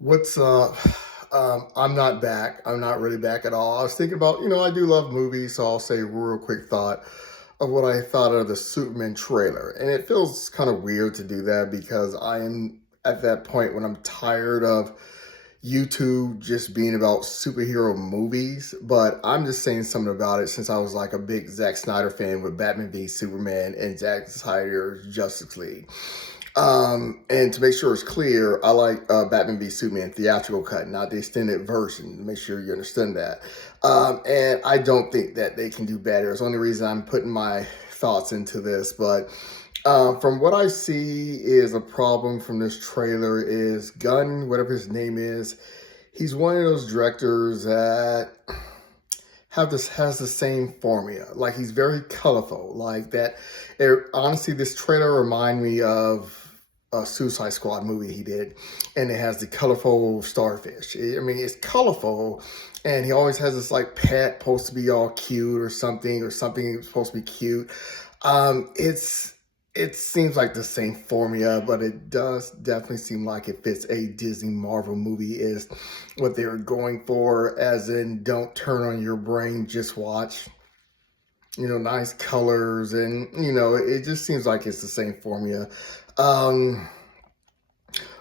What's up? I'm not back. I'm not really back at all. I was thinking about, I do love movies, so I'll say a real quick thought of what I thought of the Superman trailer. And it feels kind of weird to do that because I am at that point when I'm tired of YouTube just being about superhero movies. But I'm just saying something about it since I was like a big Zack Snyder fan with Batman v Superman and Zack Snyder's Justice League. And to make sure it's clear, I like Batman v Superman theatrical cut, not the extended version. To make sure you understand that. And I don't think that they can do better. It's the only reason I'm putting my thoughts into this. But from what I see, is a problem from this trailer is Gunn, whatever his name is. He's one of those directors that has the same formula. Like he's very colorful. Like that. Honestly, this trailer remind me of a Suicide Squad movie he did, and it has the colorful starfish. I mean, it's colorful, and he always has this like pet supposed to be all cute or something supposed to be cute. It seems like the same formula, but it does definitely seem like it fits a Disney Marvel movie is what they were going for, as in don't turn on your brain, just watch. Nice colors, and it just seems like it's the same formula. Um,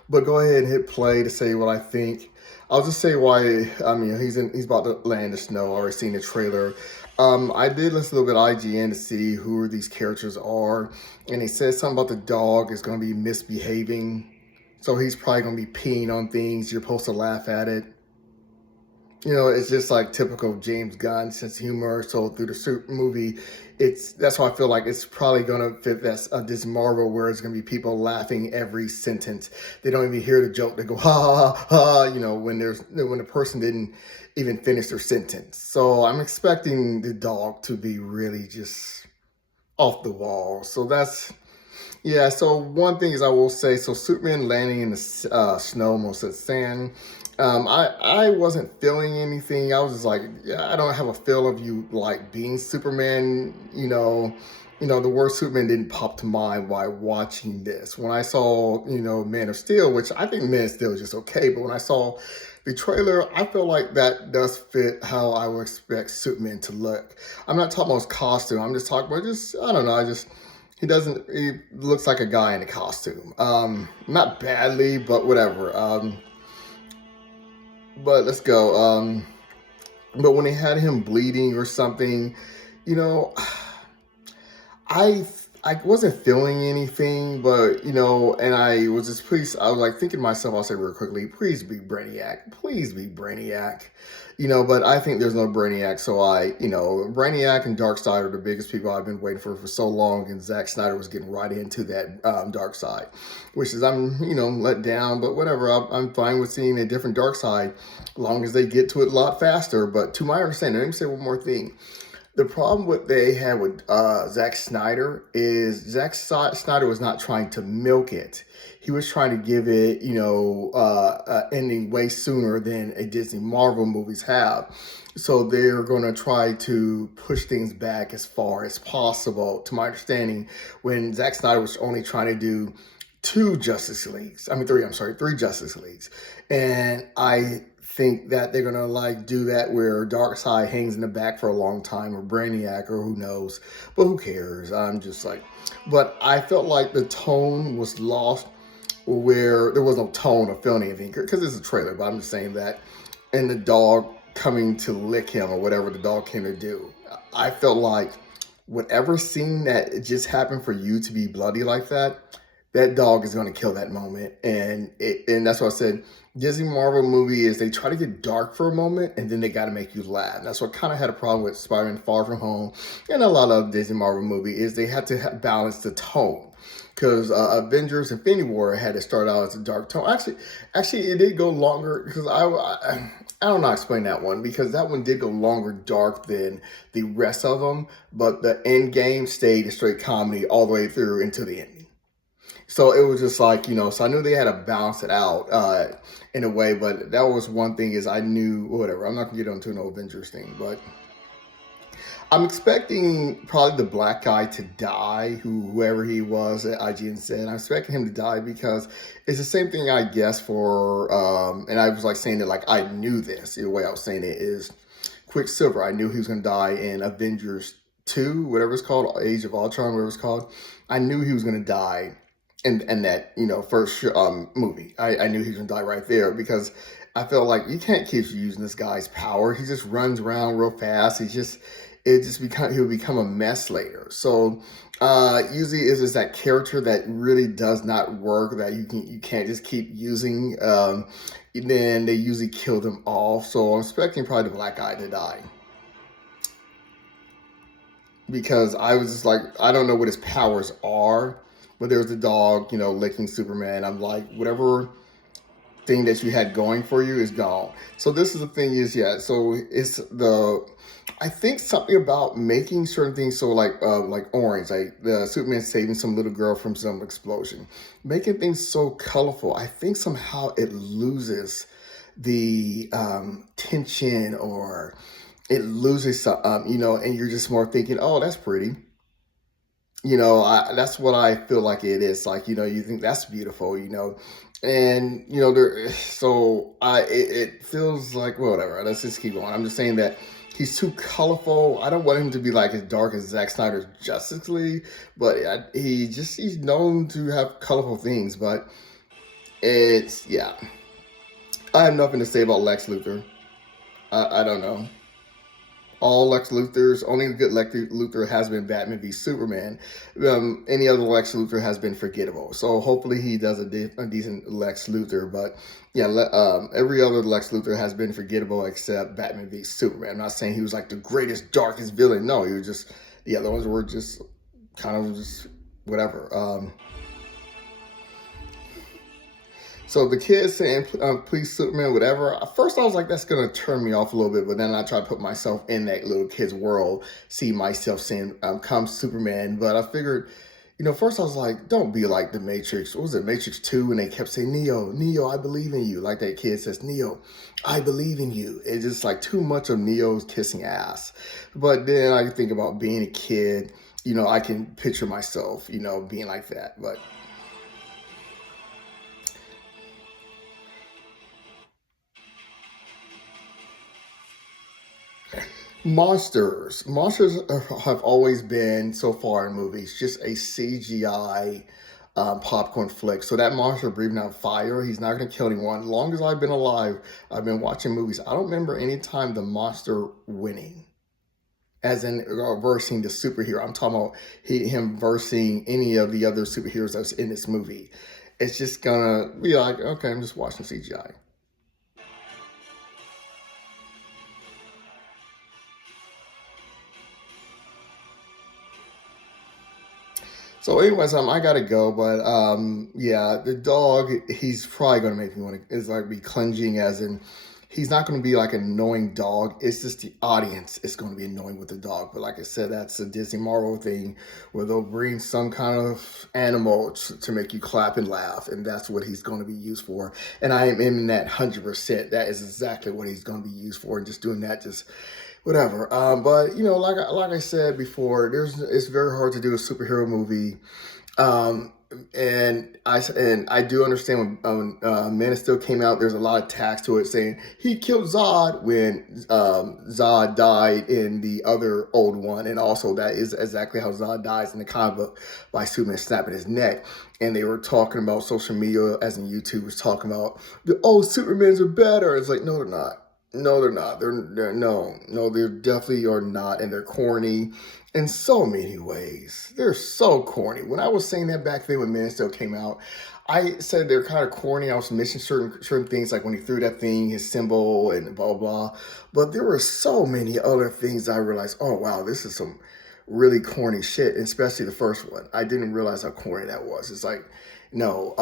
but go ahead and hit play to say what I think. I'll just say why. I mean, he's about to land the snow. Already seen the trailer. I did listen to a little bit of IGN to see who these characters are, and he said something about the dog is going to be misbehaving, so he's probably going to be peeing on things. You're supposed to laugh at it. It's just like typical James Gunn sense of humor. So through the movie, that's why I feel like it's probably gonna fit this Marvel where it's gonna be people laughing every sentence. They don't even hear the joke. They go ha ha ha. When the person didn't even finish their sentence. So I'm expecting the dog to be really just off the wall. So that's yeah, so one thing is I will say, so Superman landing in the snow, most of the sand. I wasn't feeling anything. I was just like, yeah, I don't have a feel of you like being Superman. The word Superman didn't pop to mind while watching this. When I saw, Man of Steel, which I think Man of Steel is just okay, but when I saw the trailer, I feel like that does fit how I would expect Superman to look. I'm not talking about his costume. I'm just talking about I don't know. He looks like a guy in a costume. Not badly, but whatever. But let's go. But when they had him bleeding or something, you know, I wasn't feeling anything, but and I was just please. I was like thinking to myself, I'll say real quickly, please be Brainiac, please be Brainiac, But I think there's no Brainiac, so Brainiac and Darkseid are the biggest people I've been waiting for so long, and Zack Snyder was getting right into that Darkseid, which is I'm let down, but whatever. I'm fine with seeing a different Darkseid, as long as they get to it a lot faster. But to my understanding, let me say one more thing. The problem what they had with Zack Snyder is Snyder was not trying to milk it. He was trying to give it, ending way sooner than a Disney Marvel movies have. So they're going to try to push things back as far as possible, to my understanding, when Zack Snyder was only trying to do three Justice Leagues. And I think that they're gonna like do that where Darkseid hangs in the back for a long time, or Brainiac, or who knows. But who cares? I'm just like, but I felt like the tone was lost, where there was no tone of feeling anything because it's a trailer. But I'm just saying that, and the dog coming to lick him or whatever the dog came to do. I felt like whatever scene that just happened for you to be bloody like that dog is going to kill that moment. And that's what I said. Disney Marvel movie is they try to get dark for a moment and then they got to make you laugh. That's what kind of had a problem with Spider-Man Far From Home and a lot of Disney Marvel movie is they had to balance the tone. Because Avengers Infinity War had to start out as a dark tone. Actually, it did go longer because I don't know how to explain that one, because that one did go longer dark than the rest of them. But the end game stayed a straight comedy all the way through into the ending. So it was just like, so I knew they had to balance it out in a way, but that was one thing is I knew, whatever, I'm not going to get onto an Avengers thing, but I'm expecting probably the black guy to die, whoever he was at IGN said. I'm expecting him to die because it's the same thing I guess for, and I was like saying it like I knew this. The way I was saying it is Quicksilver. I knew he was going to die in Avengers 2, whatever it's called, Age of Ultron, whatever it's called. I knew he was going to die in that, first movie. I knew he was going to die right there because I felt like you can't keep using this guy's power. He just runs around real fast. He'll become a mess later. So usually is that character that really does not work that you can't just keep using. Then they usually kill them off. So I'm expecting probably the black guy to die because I was just like I don't know what his powers are, but there was the dog, licking Superman. I'm like whatever thing that you had going for you is gone. So this is the thing is, yeah, so I think something about making certain things so like orange, like the Superman saving some little girl from some explosion, making things so colorful. I think somehow it loses the tension or it loses some, and you're just more thinking, oh, that's pretty. That's what I feel like it is. Like, you think that's beautiful, and it feels like well, whatever. Let's just keep going. I'm just saying that he's too colorful. I don't want him to be like as dark as Zack Snyder's Justice League, but he's known to have colorful things. But it's yeah. I have nothing to say about Lex Luthor. I don't know. All Lex Luthors, only the good Lex Luthor has been Batman v Superman. Any other Lex Luthor has been forgettable. So hopefully he does a decent Lex Luthor. But yeah, every other Lex Luthor has been forgettable except Batman v Superman. I'm not saying he was like the greatest, darkest villain. No, he was just, the other ones were just kind of just whatever. So the kid saying, please Superman, whatever. At first I was like, that's going to turn me off a little bit. But then I tried to put myself in that little kid's world, see myself saying, come Superman. But I figured, first I was like, don't be like the Matrix. What was it, Matrix 2? And they kept saying, Neo, I believe in you. Like that kid says, Neo, I believe in you. It's just like too much of Neo's kissing ass. But then I think about being a kid, I can picture myself, being like that. But monsters have always been so far in movies just a CGI popcorn flick. So that monster breathing out fire, he's not going to kill anyone. As long as I've been alive, I've been watching movies. I don't remember any time the monster winning, as in versing the superhero. I'm talking about him versing any of the other superheroes that's in this movie. It's just gonna be like, okay, I'm just watching CGI. So, anyways, I gotta go, but yeah, the dog, he's probably gonna make me want to. Is like be cringing, as in, he's not gonna be like an annoying dog. It's just the audience is gonna be annoying with the dog. But like I said, that's a Disney Marvel thing where they'll bring some kind of animal to make you clap and laugh, and that's what he's gonna be used for. And I am in that 100%. That is exactly what he's gonna be used for, and just doing that just whatever. But like I said before, it's very hard to do a superhero movie. Um, and I do understand when Man of Steel came out. There's a lot of tags to it saying he killed Zod when Zod died in the other old one, and also that is exactly how Zod dies in the comic book by Superman snapping his neck. And they were talking about social media, as in YouTube was talking about the old Supermans are better. It's like no, they're not. No, they're not. No, they definitely are not, and they're corny in so many ways. They're so corny. When I was saying that back then when Man of Steel came out, I said they're kind of corny. I was missing certain things, like when he threw that thing, his symbol, and blah blah. But there were so many other things I realized. Oh wow, this is some really corny shit, especially the first one. I didn't realize how corny that was. It's like, no,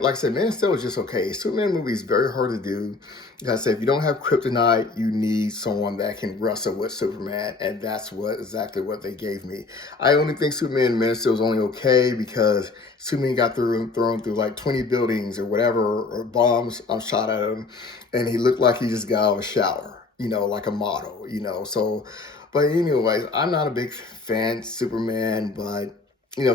like I said, Man of Steel was just okay. Superman movie is very hard to do. Like I said, if you don't have kryptonite, you need someone that can wrestle with Superman, and that's exactly what they gave me. I only think Superman and Man of Steel was only okay because Superman got thrown through like 20 buildings or whatever, or bombs shot at him, and he looked like he just got out of a shower, like a model, so. But anyways, I'm not a big fan of Superman, but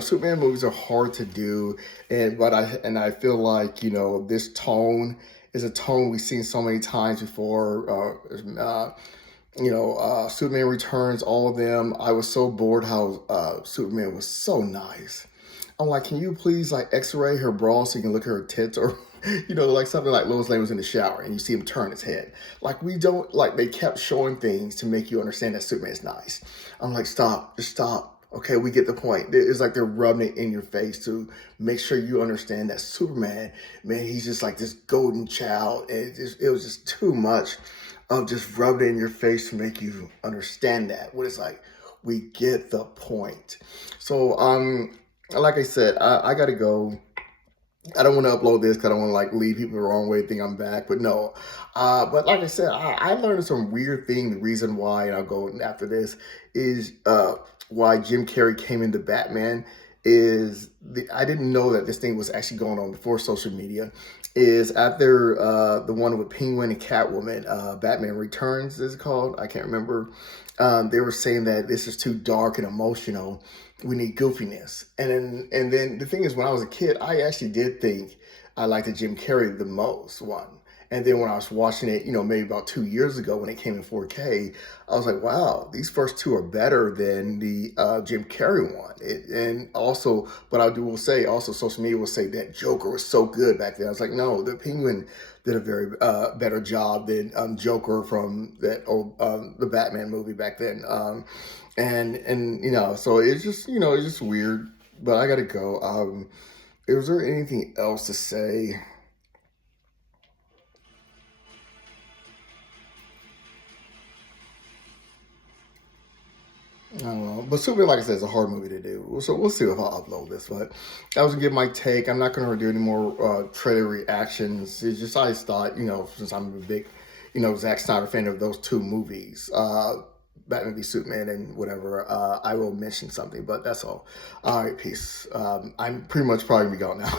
Superman movies are hard to do, and I feel like this tone is a tone we've seen so many times before. Superman Returns, all of them. I was so bored how Superman was so nice. I'm like, can you please like X-ray her bra so you can look at her tits, or like something like Lois Lane was in the shower and you see him turn his head. Like we don't like they kept showing things to make you understand that Superman's nice. I'm like, stop, just stop. Okay, we get the point. It's like they're rubbing it in your face to make sure you understand that Superman, man, he's just like this golden child. And it was just too much of just rubbing it in your face to make you understand that. What it's like, we get the point. So, like I said, I gotta go. I don't want to upload this because I don't want to like lead people the wrong way, think I'm back. But no, but like I said, I learned some weird thing. The reason why, and I'll go after this, is why Jim Carrey came into Batman. I didn't know that this thing was actually going on before social media. Is after the one with Penguin and Catwoman, Batman Returns is it called? I can't remember. They were saying that this is too dark and emotional. We need goofiness. And then the thing is, when I was a kid, I actually did think I liked the Jim Carrey the most one. And then when I was watching it, maybe about 2 years ago when it came in 4K, I was like, wow, these first two are better than the Jim Carrey one. And also, but will say, also social media will say that Joker was so good back then. I was like, no, the Penguin did a very better job than Joker from that old the Batman movie back then. So it's just weird. But I gotta go. Is there anything else to say? I don't know. But Superman, like I said, is a hard movie to do. So we'll see if I'll upload this. But I was gonna give my take. I'm not gonna do any more trailer reactions. It's just I just thought, since I'm a big, Zack Snyder fan of those two movies, Batman v Superman and whatever, I will mention something. But that's all. All right, peace. I'm pretty much probably gonna be gone now.